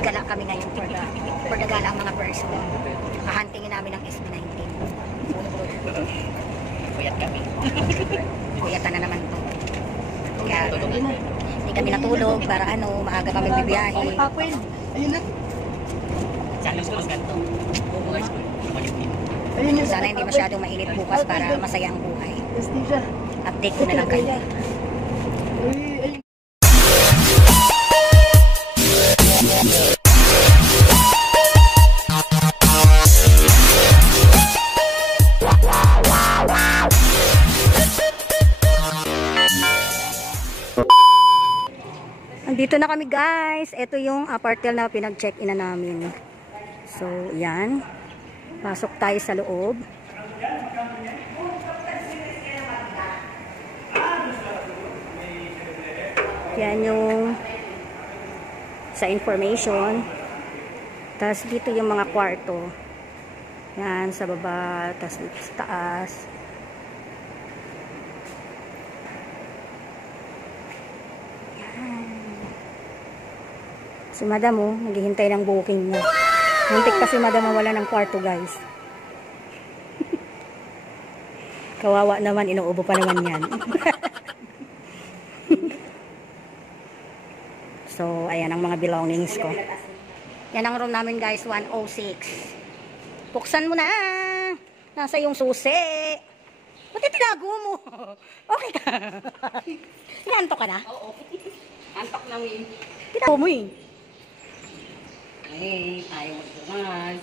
Gala kami ngayon for the gala ang mga person. Kahantingin namin ang SB19. Kuyat kami. Kuyatan na naman to. Kaya hindi kami natulog para maaga kami bibiyahe. Ayun na. Sana school ganito. Bukas ko. Sana hindi masyadong mainit bukas para masaya ang buhay. Update ko na lang kayo. Andito na kami guys. Ito yung apartel na pinag-check-in na namin. So, yan. Pasok tayo sa loob. Yan yung sa information. Tapos dito yung mga kwarto. Yan sa baba. Tapos dito sa taas. Si madam naghihintay ng booking niya. Muntik kasi madam mawala ng kwarto guys. Kawawa naman, inuubo pa naman yan. So, ayan ang mga belongings ko. Yan ang room namin guys, 106. Buksan mo na. Nasa yung susi. Ba't tinago mo? Okay ka? Inantok ka na? Oo. Antok lang eh. Tinago mo eh. Ay, ayaw magbukas.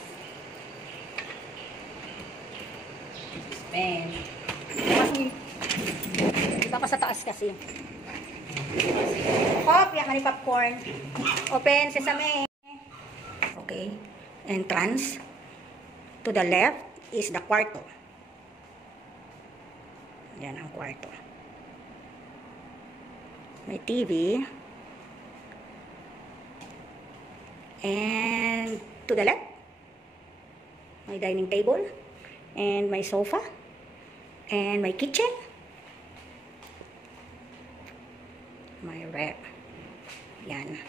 Pen. Iba pa sa taas kasi. Kopya ka ni popcorn. Open, sesame. Okay. Entrance. To the left is the kwarto. Yan ang kwarto. May TV. And to the left, my dining table. And my sofa. And my kitchen. My rep. Yan.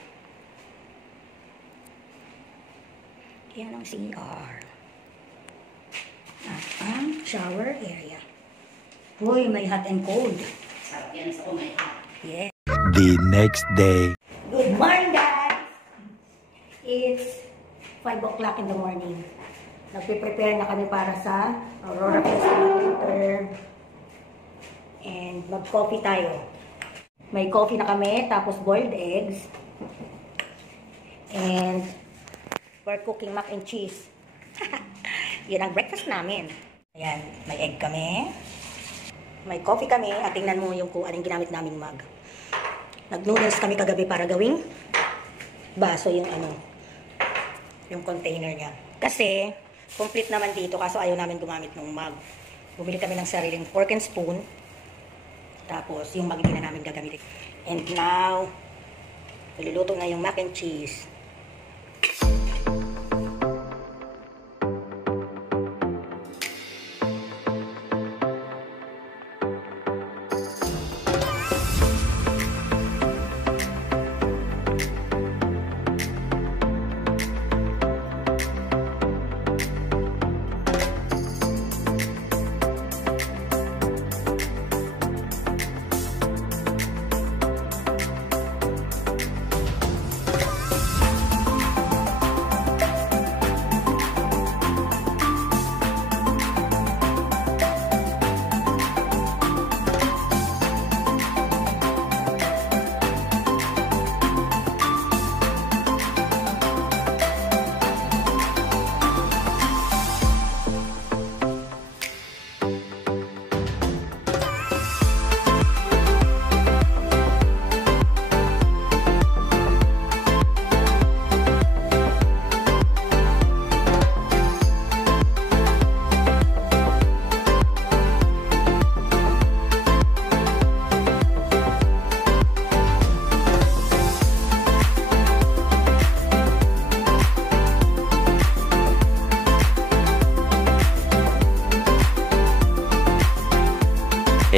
Yan ang CR. At ang shower area. Uy, may hot and cold. Sarap yan sa kumay. Yeah. The next day. Good morning, guys! It's 5 o'clock in the morning. Nagpe-prepare na kami para sa Aurora Festival. And mag-coffee tayo. May coffee na kami, tapos boiled eggs. And we're cooking mac and cheese. Yun ang breakfast namin. Ayan, may egg kami. May coffee kami. At tingnan mo yung kung anong ginamit naming mug. Nag-noodles kami kagabi para gawing baso yung yung container niya. Kasi, complete naman dito kaso ayaw namin gumamit ng mug. Bumili kami ng sariling fork and spoon. Tapos, yung mug na namin gagamitin. And now, niluluto na yung mac and cheese.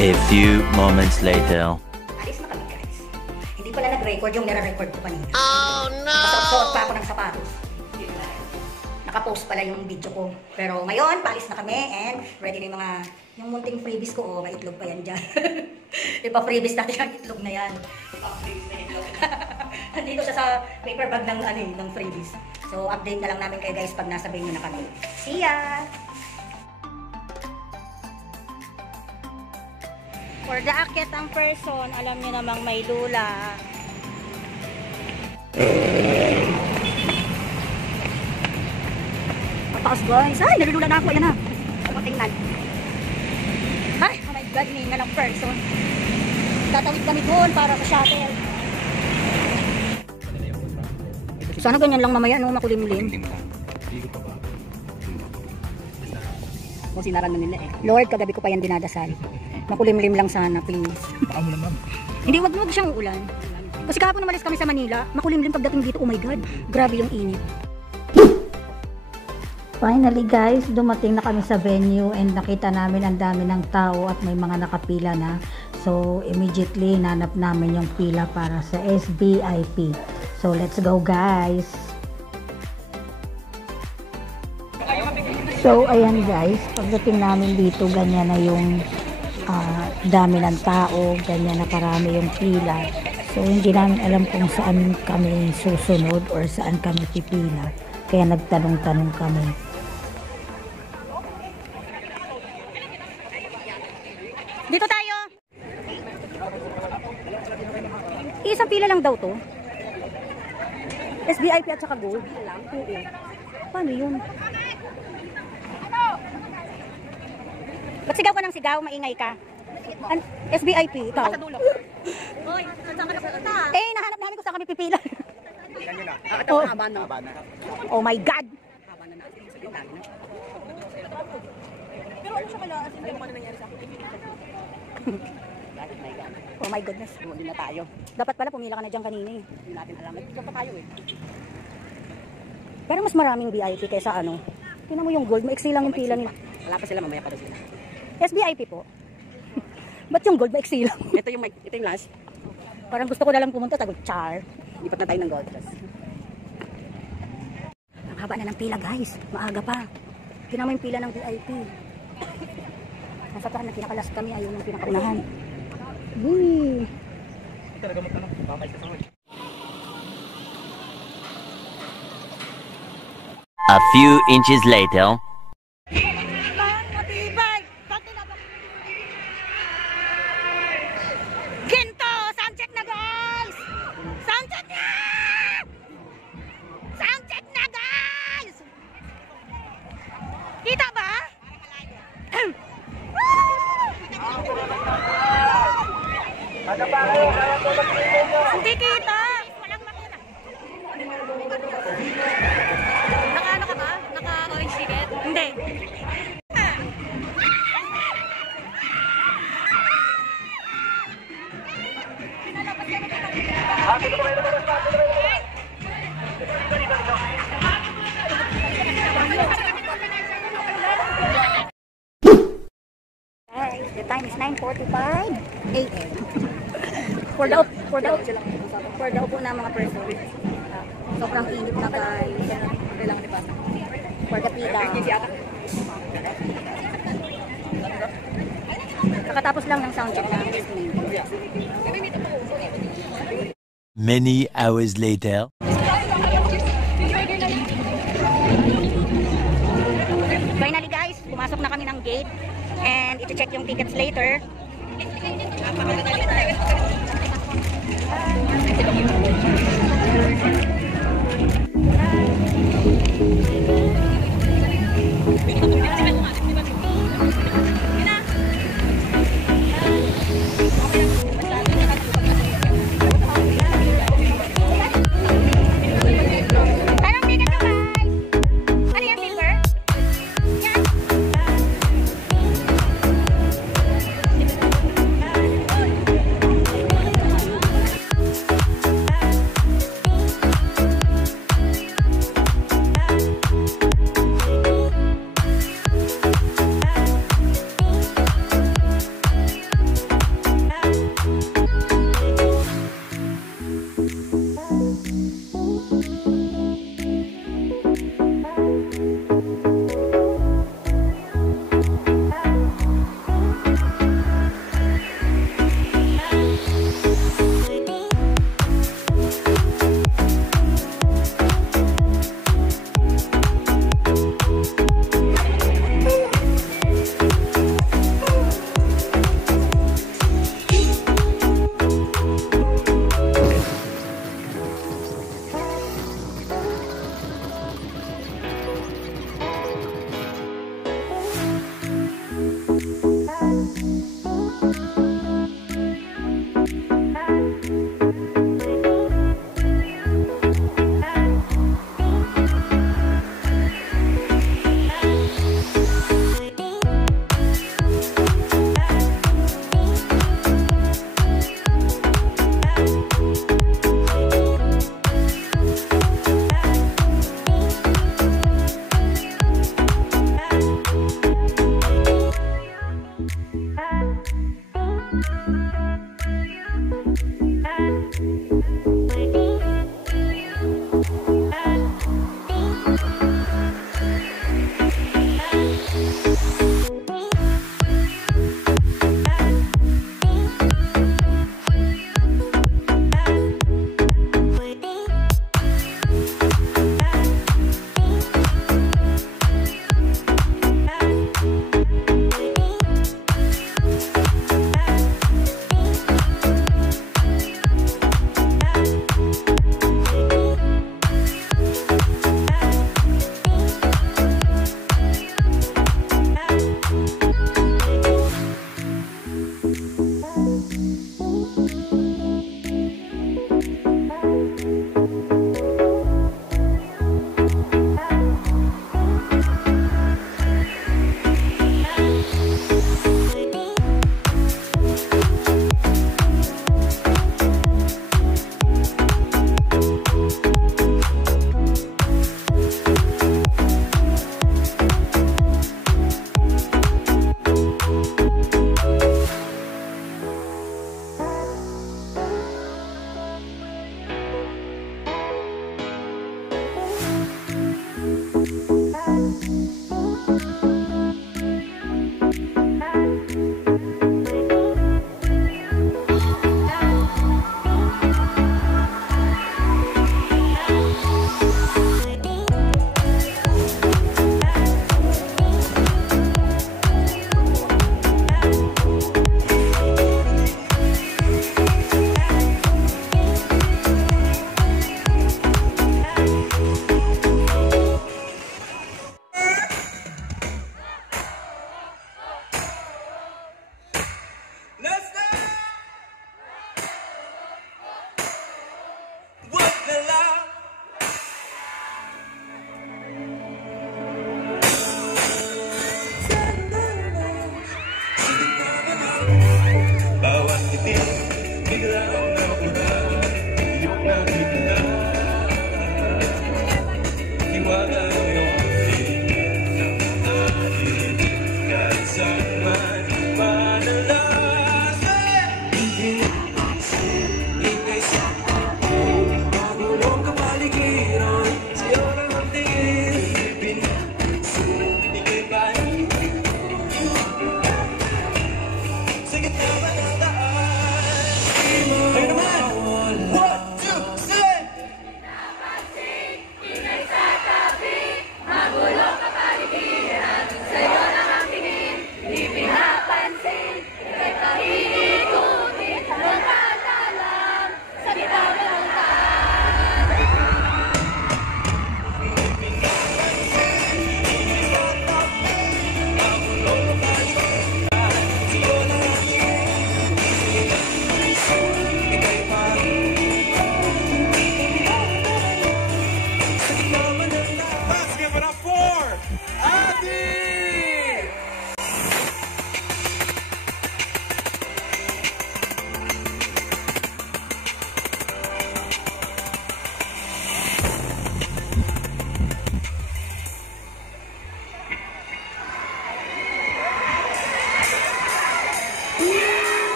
A few moments later. Alis na kami guys. Hindi pala nag-ready record yung nire-record ko kanina. Oh no! Suot pa ako ng sapatos. Nakapost pala yung video ko. Pero ngayon, paalis na kami and ready na yung mga, yung munting freebies ko. Oh, may itlog pa yan dyan. Ipa-freebies natin yung itlog na yan. Nandito siya sa paper bag ng, ng freebies. So, update na lang namin kayo guys pag nasa venue na kami. See ya! For the akyat ang person, alam niyo namang may lula. Pataas guys. Ay, nalulula na ako. Ayan na. Ako tingnan. Ay, oh my God, may ng person. Tatawid kami doon para sa shuttle. Sana ganyan lang mamaya, no? Makulimlim. Kung sinaran na nila eh. Lord, kagabi ko pa yan dinadasal. Makulimlim lang sana, please. Baka mo naman. Hindi, wag siyang ulan. Kasi kahapon umalis kami sa Manila, makulimlim pagdating dito, oh my God, grabe yung init. Finally guys, dumating na kami sa venue and nakita namin ang dami ng tao at may mga nakapila na. So immediately nanap namin yung pila para sa SBIP. So let's go guys! So ayan guys, pagdating namin dito, ganyan na yung dami ng tao, ganyan na karami yung pila. So hindi namin alam kung saan kami susunod or saan kami pipila. Kaya nagtanong-tanong kami. Dito tayo! Isang pila lang daw to. SBIP at saka gold. Oo. Paano yun? Ba't sigaw ka ng sigaw? Maingay ka. SBIP, ikaw. Hoy, saan ka nakapunta? Eh, nahanap namin kung saan kami pipila. Ito Oh. ang Habana. Oh my God! Habana na. Yung dami na. Pero ano siya pala? Alam mo ano nangyari sa akin? Oh my goodness. Hindi na tayo. Dapat pala pumila ka na dyan kanina eh. Hindi natin alam. Ito pa tayo eh. Pero mas maraming VIP kaysa ano. Tingnan mo yung gold, maiksi lang yung pila nila. Wala pa sila, mamaya pa daw sila. SBIP po. Ba't yung gold maiksi lang? Ito yung last. Parang gusto ko na lang pumunta sa gold char. Lipat na tayo ng gold class. Ang haba na ng pila guys. Maaga pa. Tingnan mo yung pila ng VIP. Nasa tahan na pinakalas kami, ayun yung pinakaunahan. Woo! A few inches later. Ginto! Sound check na guys! Sound check na! Sound check na guys! Kita ba? Hindi kita! Walang makita. Naka-ano ka ba? Naka-orange ticket? Hindi. Guys, the time is 9:45 AM. For the upo na mga person. Sobrang init na guys. Kailangan di ba? For the pila. Kakatapos lang ng sound check na. Many hours later. Finally guys, pumasok na kami ng gate and iti-check yung tickets later. Anong ticket mo guys? Ano yan, silver? Yan.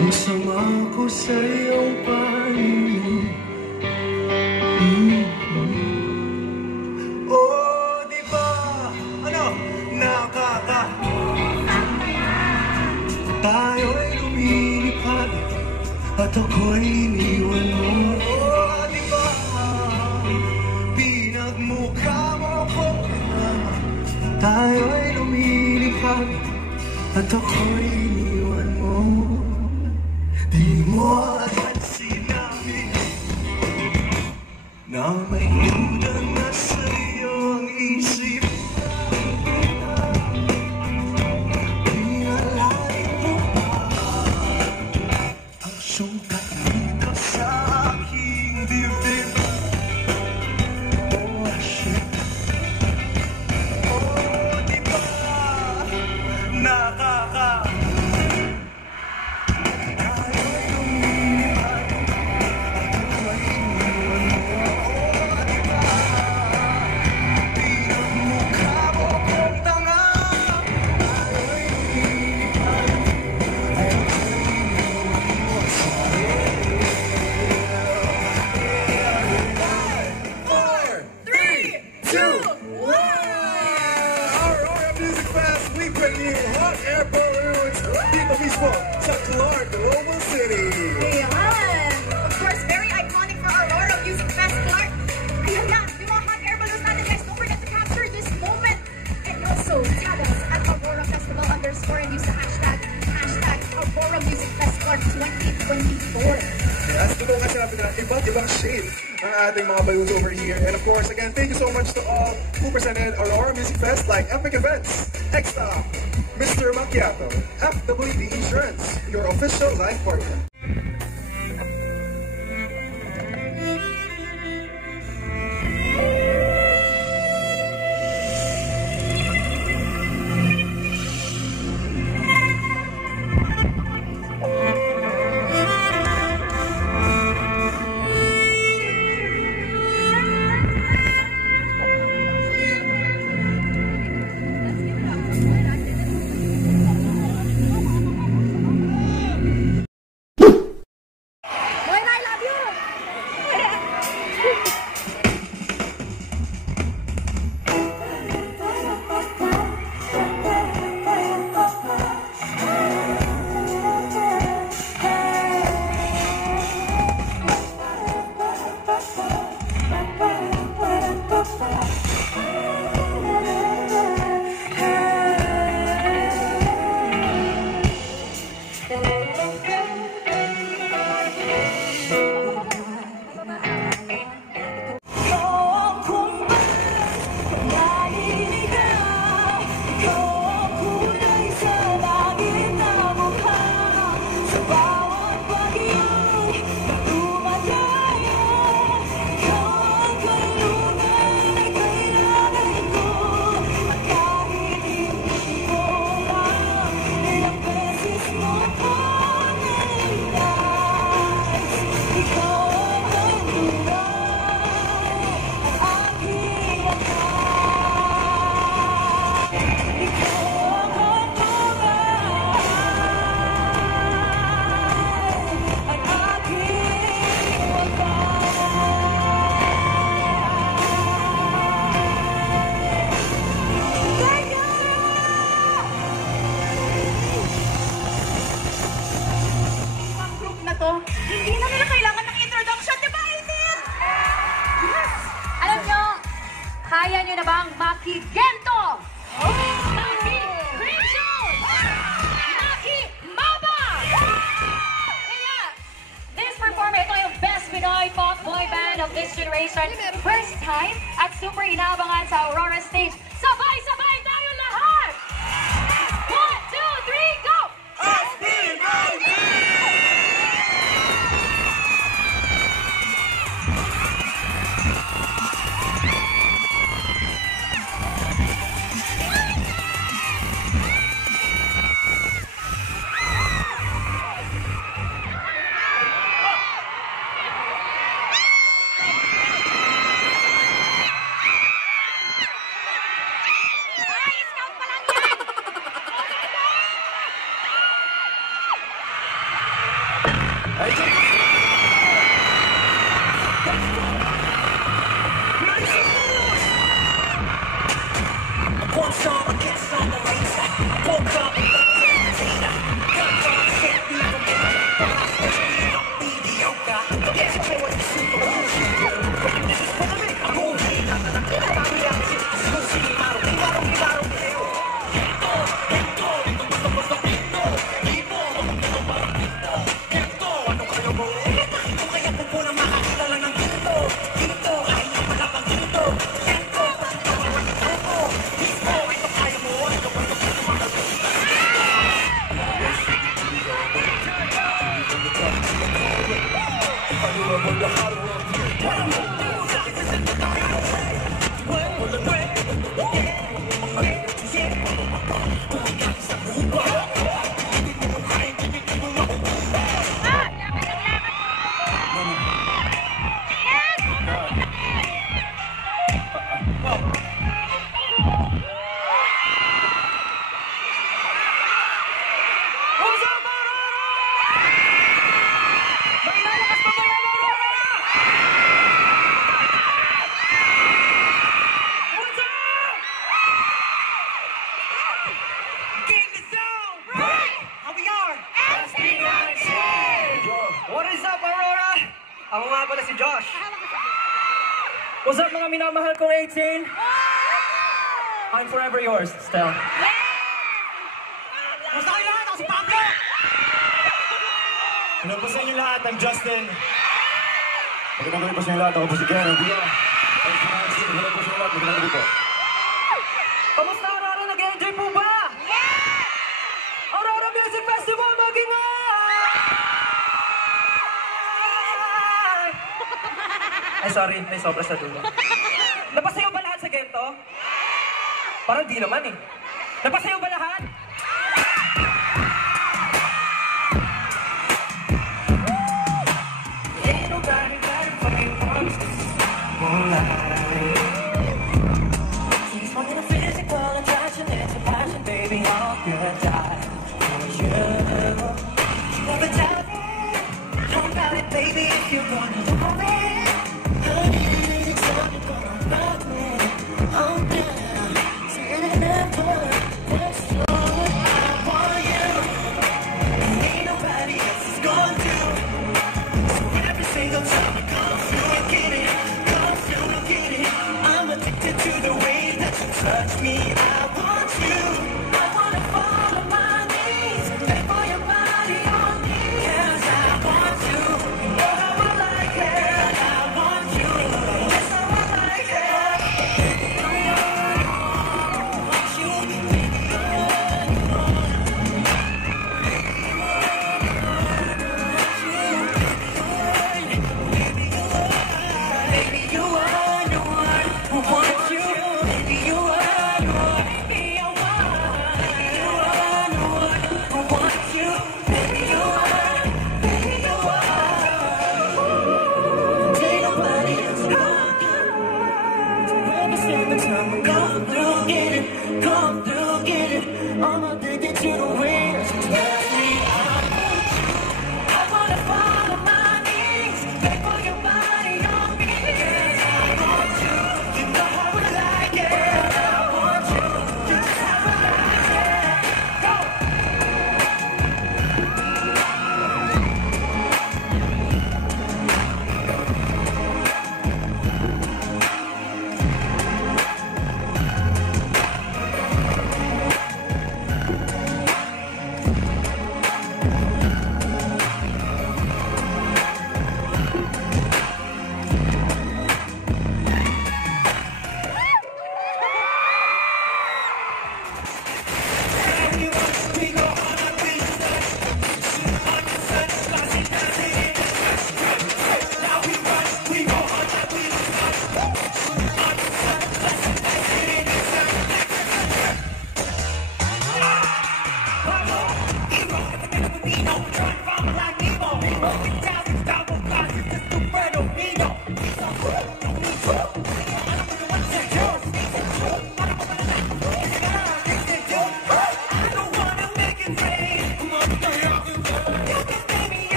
Ang sama ko sa iyong panin. Oh, di ba? Ano? Nakaka. Tayo'y lumilipad at ako'y iniwan mo. Oh, di ba? Pinagmukha mo ko na. Tayo'y lumilipad at ako'y iniwan mo. Di mo agad sinabi na may duda na sa'yo ang isip. Pinalain mo pa ang sugat dito sa aking dibdib. Oh, shit. Oh, di ba? Nakaka. Sa Clark, Global City. Ayan. Of course, very iconic for Aurora Music Fest, Clark. Ayan na, yung mga hot air balloons natin, guys. Don't forget to capture this moment. And also, tag us at Aurora Festival _ and use the hashtag Aurora Music Fest Clark 2024. Yes, totoo nga sinabi na iba't ibang shade ang ating mga balloons over here. And of course, again, thank you so much to all who presented Aurora Music Fest like Epic Events, Extra, Mr. Macchiato, FWD Insurance, your official life partner. start. First time at super inaabangan sa Aurora stage. Sabay-sabay tayo lahat! 1, 2, 3, go! Ako nga pala si Josh. What's up mga minamahal kong 18? I'm forever yours, Stel. Basta kayo lahat, ako si Pablo! Ano po sa inyo lahat? I'm Justin. Magandang po sa inyo lahat. Ako po si Ken. Ano po sa inyo lahat? Magandang po. Kamusta Aurora? Nag-enjoy po ba? Aurora Music Festival, mag-ingay! Ay, sorry. May sobra sa dulo. Napasayaw ba lahat sa gento? Parang di naman eh. Napasayaw ba lahat? Ain't nobody better for you once. She's more than a physical attraction, it's a passion, baby. I'll die for you. Never tell me, don't got it, baby, if you're gonna do it. Touch me, I want you. I wanna fall on my knees, beg for your body on me. Yes, I want you. You know how I like it. I want you. Yes, how I like it. I want you, baby. Baby, you are the one who wants you. Come through, get it. I'm addicted to the way that you touch me. I wanna fall on my knees, beg for your body on me. I want you, you know how I like it. I want you, just how I like it. Go!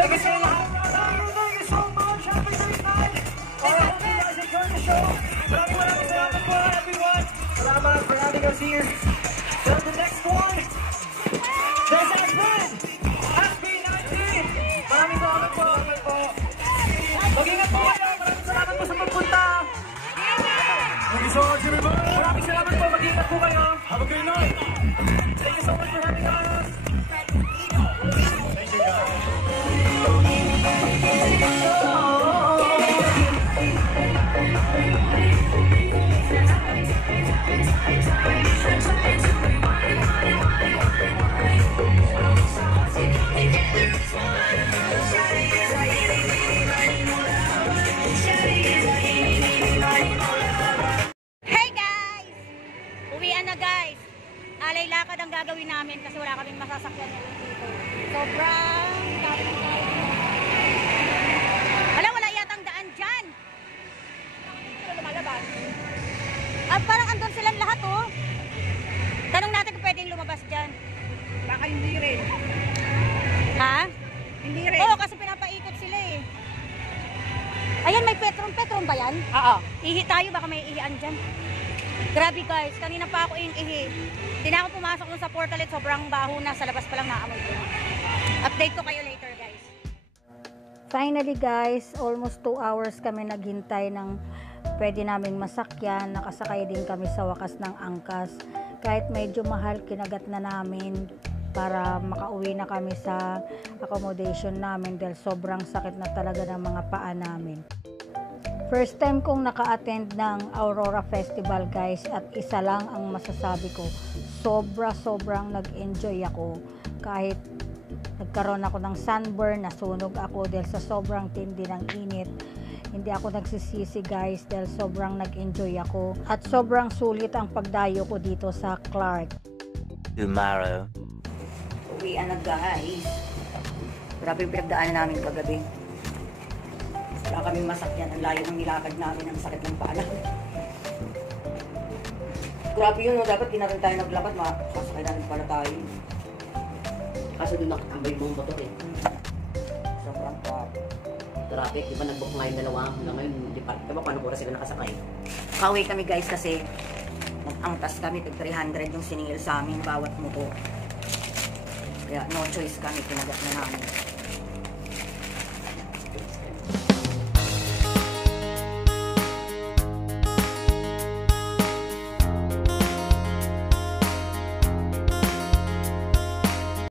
Thank you so much. Thank you so much. Happy great night. I hope you guys enjoyed the show. Maraming salamat po, everyone. Salamat for having us here. Till the next one. There's our friend. SB19. Maraming salamat po. Mag-ingat po kayo. Maraming salamat po sa pagpunta. Thank you so much, everybody. Maraming salamat po. Mag-ingat po kayo. Have a great night. Thank you so much for having us. Thank you, guys. Hey guys! Uwian na guys. Alay lakad ang gagawin namin kasi wala kaming masasakyan ngayon dito. Sobrang dami ng tao. Wala yatang daan dyan. Sila lumalabas. At parang andun silang lahat oh. Tanong natin kung pwedeng lumabas dyan. Baka hindi rin. Ha? Hindi rin. Oo, kasi pinapaikot sila eh. Ayan, may petron ba yan? Oo. Ihi tayo, baka may ihian dyan. Grabe guys, kanina pa ako ihi. Hindi na ako pumasok dun sa portal at sobrang baho na. Sa labas pa lang naamoy ko. Update ko kayo later guys. Finally guys, almost 2 hours kami naghintay ng pwede naming masakyan. Nakasakay din kami sa wakas ng angkas. Kahit medyo mahal, kinagat na namin para makauwi na kami sa accommodation namin dahil sobrang sakit na talaga ng mga paa namin. First time kong naka-attend ng Aurora Festival guys at isa lang ang masasabi ko, sobrang nag-enjoy ako kahit nagkaroon ako ng sunburn, nasunog ako dahil sa sobrang tindi ng init. Hindi ako nagsisisi guys dahil sobrang nag-enjoy ako at sobrang sulit ang pagdayo ko dito sa Clark. Tomorrow. Uwian na guys. Grabe yung pinagdaanan namin kagabi. Wala kaming masakyan. Ang layo ng nilakad namin. Ang sakit ng pala. Grabe yun. No? Dapat di na rin tayo naglakad. Makasakay na rin pala tayo. Kaso doon nakatambay mong motor eh. Sobrang pap. Traffic, di ba nag-book ngayon dalawa hanggang ngayon, di pa kung anong oras sila nakasakay. Pauwi kami guys kasi nag-angkas kami. Tag 300 yung siningil sa amin bawat muko. Kaya no choice kami. Kinagat na namin.